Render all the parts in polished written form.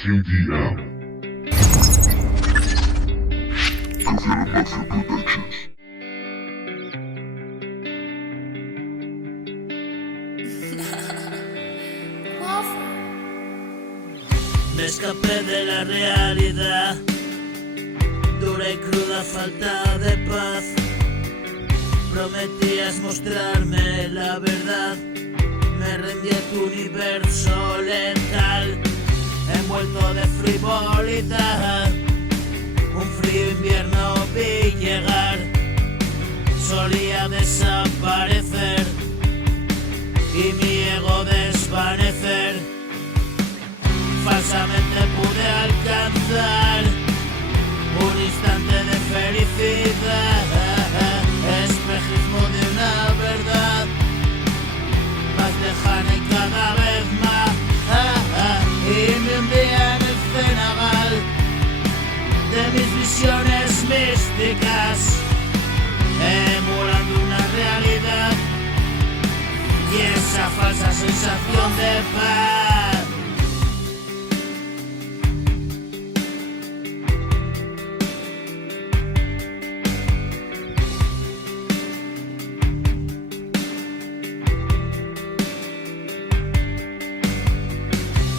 TDM. Professor Mafia Productions. Me escapé de la realidad, dura y cruda falta de paz. Prometías mostrarme la verdad, me rendí a tu universo letal, envuelto de frivolidad. Un frío invierno vi llegar, solía desaparecer y mi ego desvanecer. Falsamente pude alcanzar un instante de felicidad, espejismo de una verdad más lejana y cada vez más. Y me hundía en el cenagal de mis visiones místicas, emulando una realidad y esa falsa sensación de paz.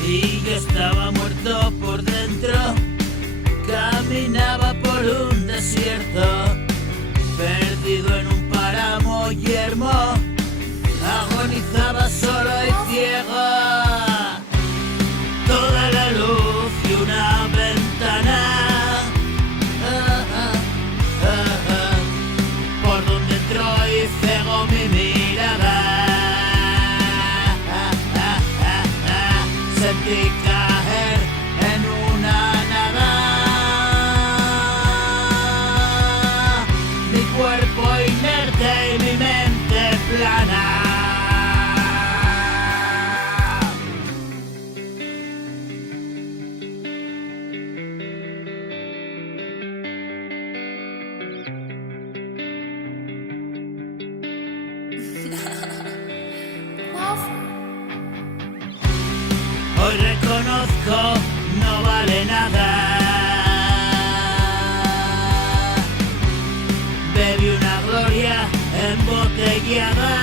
Y yo estaba muerto por dentro, caminaba por un desierto, perdido en un páramo yermo, agonizaba solo y ciego. Toda la luz y una ventana, por donde entró y cegó mi mirada. Sentí caer en una nada, mi cuerpo inerte y mi mente plana. Hoy reconozco, no vale nada. Bebí una gloria embotellada.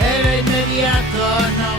Era inmediato, no